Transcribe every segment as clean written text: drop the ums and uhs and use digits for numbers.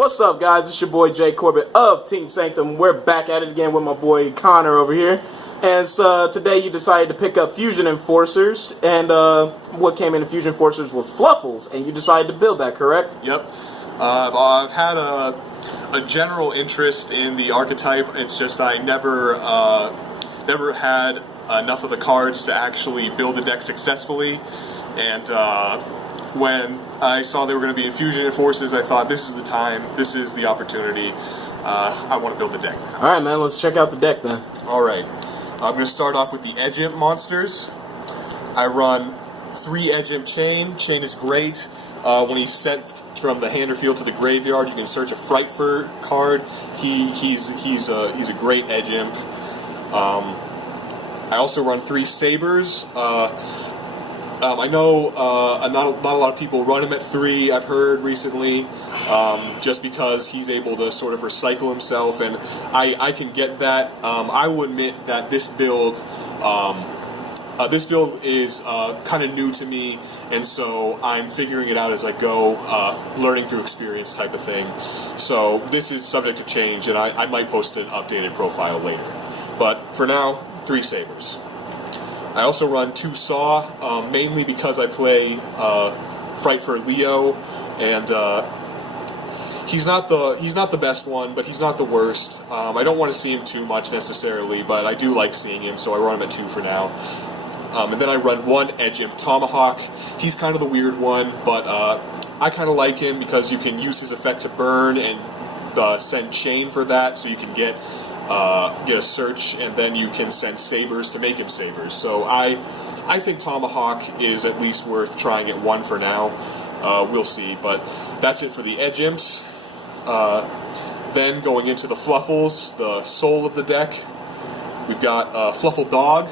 What's up, guys? It's your boy Jay Corbett of Team Sanctum. We're back at it again with my boy Connor over here. And so today you decided to pick up Fusion Enforcers, and what came into Fusion Enforcers was Fluffals, and you decided to build that, correct? Yep. I've had a general interest in the archetype. It's just I never had enough of the cards to actually build the deck successfully. And when I saw they were going to be in Fusion Enforcers, I thought this is the time, this is the opportunity. I want to build the deck now. Alright, man, let's check out the deck then. Alright. I'm going to start off with the Edge Imp monsters. I run 3 Edge Imp Chain. Chain is great. When he's sent from the hand or field to the graveyard, you can search a Frightfur card. He's a great Edge Imp. I also run 3 Sabers. I know not a lot of people run him at 3, I've heard recently, just because he's able to sort of recycle himself, and I can get that. I will admit that this build is kind of new to me, and so I'm figuring it out as I go, learning through experience type of thing. So this is subject to change, and I might post an updated profile later. But for now, 3 Sabers. I also run 2 Saw, mainly because I play Frightfur Leo, and he's not the best one, but he's not the worst. I don't want to see him too much necessarily, but I do like seeing him, so I run him at 2 for now. And then I run 1 Edge Imp Tomahawk. He's kind of the weird one, but I kind of like him because you can use his effect to burn and send Chain for that, so you can get a search, and then you can send Sabers to make him Sabers. So I think Tomahawk is at least worth trying at 1 for now. We'll see, but that's it for the Edge Imps. Then going into the Fluffals, the soul of the deck, we've got Fluffal Dog.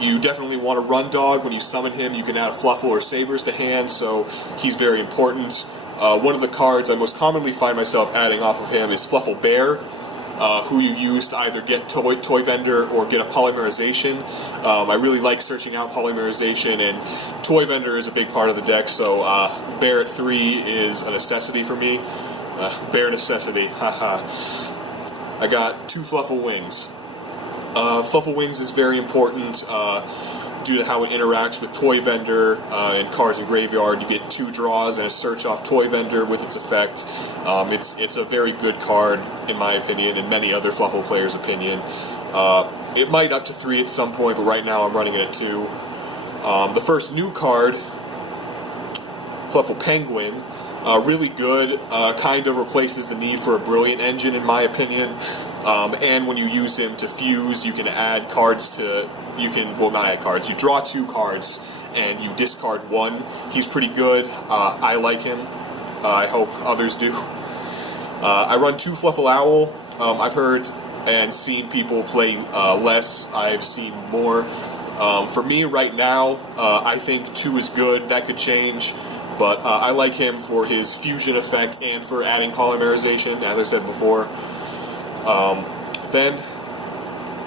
You definitely want to run Dog. When you summon him, you can add a Fluffal or Sabers to hand, so he's very important. One of the cards I most commonly find myself adding off of him is Fluffal Bear, who you use to either get Toy Vendor or get a Polymerization. I really like searching out Polymerization, and Toy Vendor is a big part of the deck, so Bear at 3 is a necessity for me. Bear necessity, haha. I got 2 Fluffal Wings. Fluffal Wings is very important due to how it interacts with Toy Vendor and cards in graveyard. You get 2 draws and a search off Toy Vendor with its effect. It's a very good card, in my opinion, and many other Fluffal players' opinion. It might up to 3 at some point, but right now I'm running it at 2. The first new card, Fluffal Penguin, really good, kind of replaces the need for a Brilliant Engine, in my opinion. And when you use him to fuse, you can add cards to... well, not add cards. You draw 2 cards, and you discard 1. He's pretty good. I like him. I hope others do. I run 2 Fluffal Owl. I've heard and seen people play less. I've seen more. For me, right now, I think 2 is good. That could change. But I like him for his fusion effect and for adding Polymerization, as I said before. Then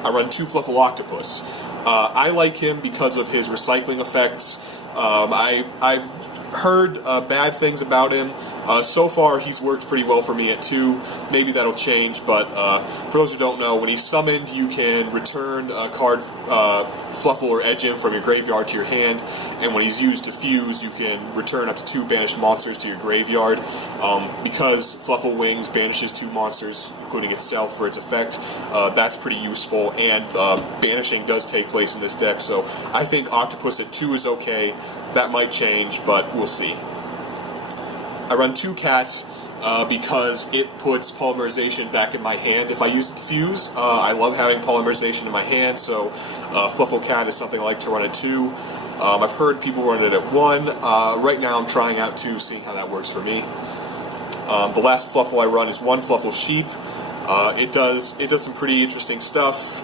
I run 2 Fluffal Octopus. I like him because of his recycling effects. I've heard bad things about him. So far, he's worked pretty well for me at 2. Maybe that'll change, but for those who don't know, when he's summoned, you can return a card, Fluffal or Edge Imp, from your graveyard to your hand, and when he's used to fuse, you can return up to 2 banished monsters to your graveyard. Because Fluffal Wings banishes 2 monsters, including itself, for its effect, that's pretty useful, and banishing does take place in this deck, so I think Octopus at 2 is okay. That might change, but we'll see. I run 2 Cats because it puts Polymerization back in my hand if I use it to fuse. I love having Polymerization in my hand, so Fluffal Cat is something I like to run at 2. I've heard people run it at 1. Right now I'm trying out 2, seeing how that works for me. The last Fluffal I run is 1 Fluffal Sheep. It does some pretty interesting stuff.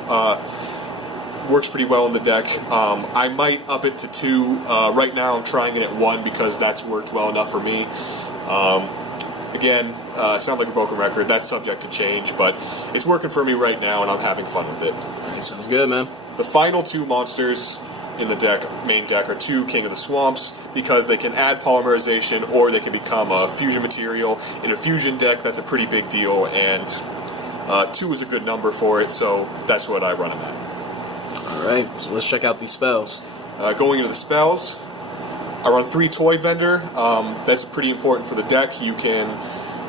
Works pretty well in the deck. I might up it to 2. Right now I'm trying it at 1 because that's worked well enough for me. Again, I sound like a broken record. That's subject to change, but it's working for me right now, and I'm having fun with it. Alright, sounds good, man. The final 2 monsters in the main deck are 2 King of the Swamps, because they can add polymerization or they can become a fusion material. In a fusion deck, that's a pretty big deal, and 2 is a good number for it, so that's what I run them at. Alright, so let's check out these spells. Going into the spells, I run 3 Toy Vendor. That's pretty important for the deck. You can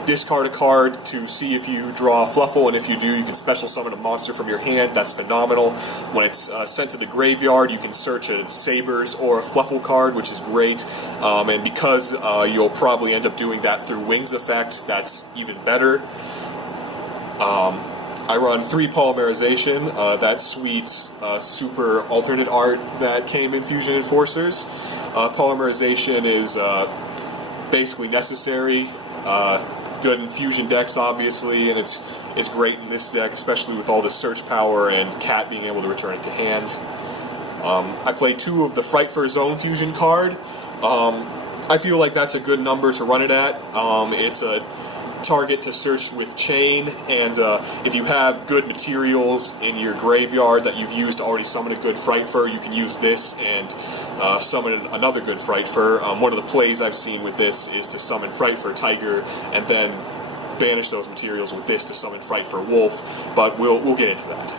discard a card to see if you draw a Fluffal, and if you do, you can special summon a monster from your hand. That's phenomenal. When it's sent to the graveyard, you can search a Sabers or a Fluffal card, which is great. And because you'll probably end up doing that through Wings effect, that's even better. I run 3 Polymerization, that sweet super alternate art that came in Fusion Enforcers. Polymerization is basically necessary, good in fusion decks obviously, and it's great in this deck, especially with all the search power and Cat being able to return it to hand. I play 2 of the Fright for Zone Fusion card. I feel like that's a good number to run it at. It's a target to search with Chain, and if you have good materials in your graveyard that you've used to already summon a good Fright Fur, you can use this and summon another good Fright Fur. One of the plays I've seen with this is to summon Fright Fur Tiger and then banish those materials with this to summon Fright Fur Wolf, but we'll get into that.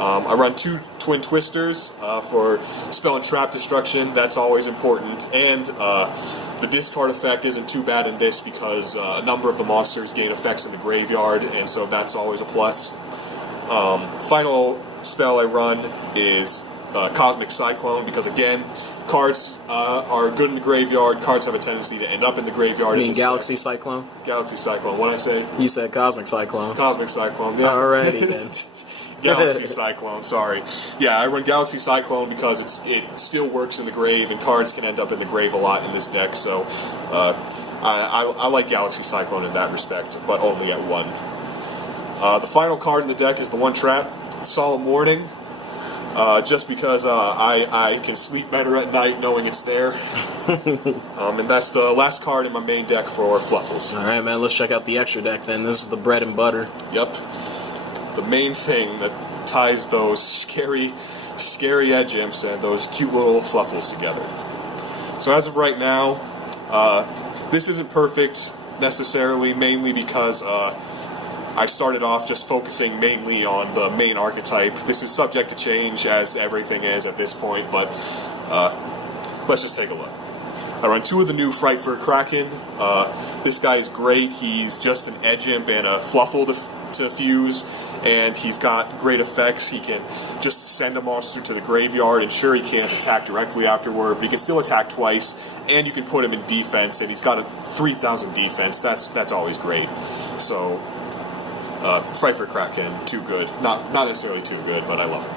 I run 2 Twin Twisters for spell and trap destruction. That's always important, and the discard effect isn't too bad in this because a number of the monsters gain effects in the graveyard, and so that's always a plus. Final spell I run is Cosmic Cyclone, because again, cards are good in the graveyard. Cards have a tendency to end up in the graveyard. You mean Galaxy Cyclone? Galaxy Cyclone. What'd I say? You said Cosmic Cyclone. Cosmic Cyclone. Yeah. Alrighty then. Galaxy Cyclone, sorry. Yeah, I run Galaxy Cyclone because it still works in the grave, and cards can end up in the grave a lot in this deck, so I like Galaxy Cyclone in that respect, but only at 1. The final card in the deck is the 1 trap, Solemn Warning, just because I can sleep better at night knowing it's there. And that's the last card in my main deck for Fluffals. Alright, man, let's check out the extra deck then. This is the bread and butter. Yep. The main thing that ties those scary edge imps and those cute little Fluffals together. So as of right now, this isn't perfect necessarily, mainly because I started off just focusing mainly on the main archetype. This is subject to change, as everything is at this point, but let's just take a look. I run 2 of the new Fright for Kraken. This guy is great. He's just an edge imp and a Fluffal to fuse, and he's got great effects. He can just send a monster to the graveyard, and sure, he can't attack directly afterward, but he can still attack twice, and you can put him in defense, and he's got a 3,000 defense. That's always great. So Fright for Kraken, too good. Not necessarily too good, but I love him.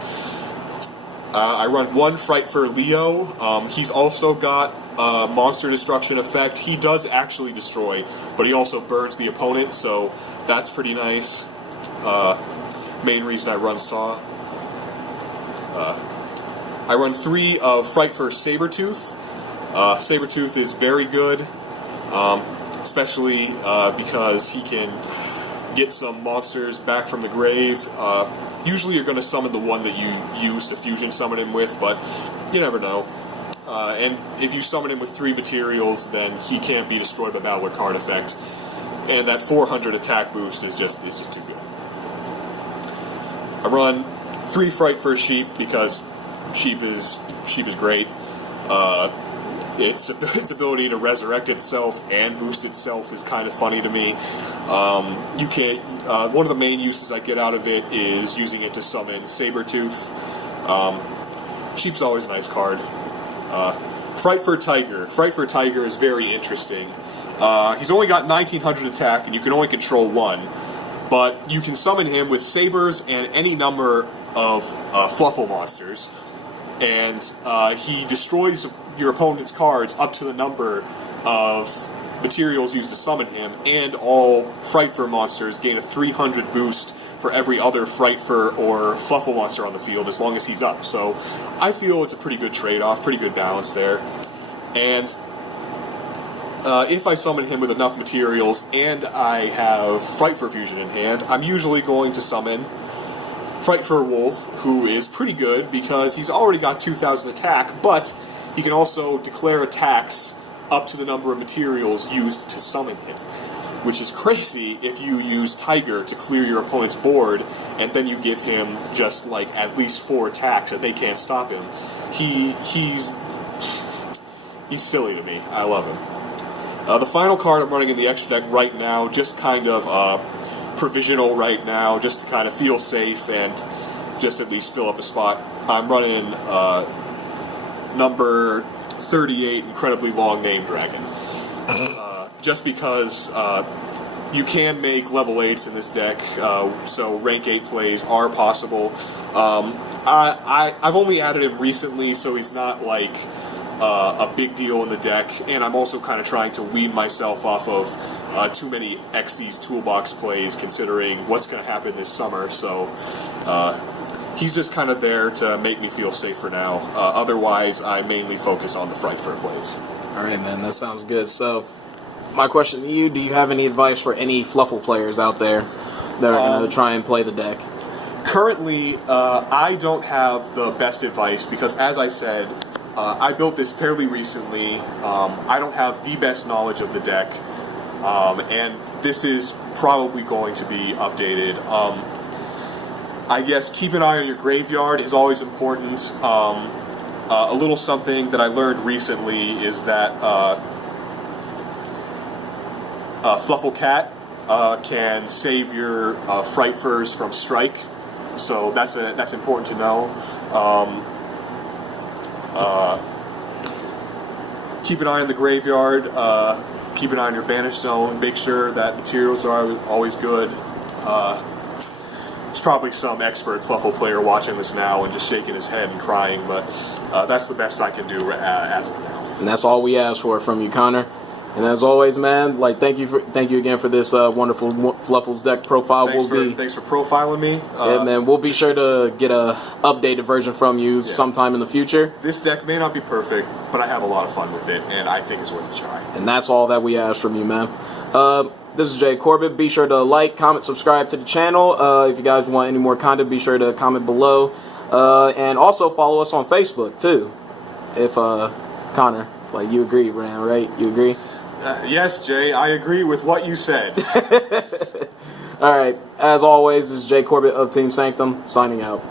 I run 1 Fright for Leo. He's also got monster destruction effect. He does actually destroy, but he also burns the opponent, so that's pretty nice. Main reason I run Saw. I run 3 of Fright for Sabertooth. Sabertooth is very good, especially because he can get some monsters back from the grave. Usually you're going to summon the one that you use to fusion summon him with, but you never know. And if you summon him with 3 materials, then he can't be destroyed by battle with card effect. And that 400 attack boost is just too good. I run 3 Fright for Sheep because sheep is great. Its ability to resurrect itself and boost itself is kind of funny to me. You can one of the main uses I get out of it is using it to summon Sabertooth. Sheep's always a nice card. Fright for Tiger. Fright for Tiger is very interesting. He's only got 1900 attack, and you can only control 1. But you can summon him with Sabers and any number of Fluffal monsters. And he destroys your opponent's cards up to the number of materials used to summon him, and all Fright Fur monsters gain a 300 boost for every other Fright Fur or Fluffal monster on the field as long as he's up. So I feel it's a pretty good trade-off, pretty good balance there. And if I summon him with enough materials and I have Fright Fur Fusion in hand, I'm usually going to summon Fight for a Wolf, who is pretty good because he's already got 2,000 attack, but he can also declare attacks up to the number of materials used to summon him, which is crazy if you use Tiger to clear your opponent's board, and then you give him just like at least 4 attacks that they can't stop him. He's silly to me. I love him. The final card I'm running in the extra deck right now, just kind of provisional right now, just to kind of feel safe and just at least fill up a spot. I'm running number 38, incredibly long name Dragon. Just because you can make level 8s in this deck, so rank 8 plays are possible. I've only added him recently, so he's not like a big deal in the deck, and I'm also kind of trying to wean myself off of too many Xyz toolbox plays, considering what's going to happen this summer, so he's just kind of there to make me feel safe for now. Otherwise, I mainly focus on the Fright Fur plays. Alright, man, that sounds good. So, my question to you, do you have any advice for any Fluffle players out there that are going to try and play the deck? Currently, I don't have the best advice because, as I said, I built this fairly recently. I don't have the best knowledge of the deck, and this is probably going to be updated. I guess keep an eye on your graveyard is always important. A little something that I learned recently is that Fluffle Cat can save your Fright Furs from strike, so that's important to know. Keep an eye on the graveyard, keep an eye on your banish zone, make sure that materials are always good. There's probably some expert Fluffle player watching this now and just shaking his head and crying, but that's the best I can do as of now. And that's all we ask for from you, Connor. And as always, man, like thank you again for this wonderful Fluffles deck profile. Thanks for profiling me. Yeah, man, we'll be sure to get a updated version from you sometime in the future. This deck may not be perfect, but I have a lot of fun with it, and I think it's worth a try. And that's all that we ask from you, man. This is Jay Corbett. Be sure to like, comment, subscribe to the channel. If you guys want any more content, be sure to comment below. And also follow us on Facebook, too. If, Connor, like you agree, Rand, right? You agree? Yes, Jay, I agree with what you said. Alright, as always, this is Jay Corbett of Team Sanctum, signing out.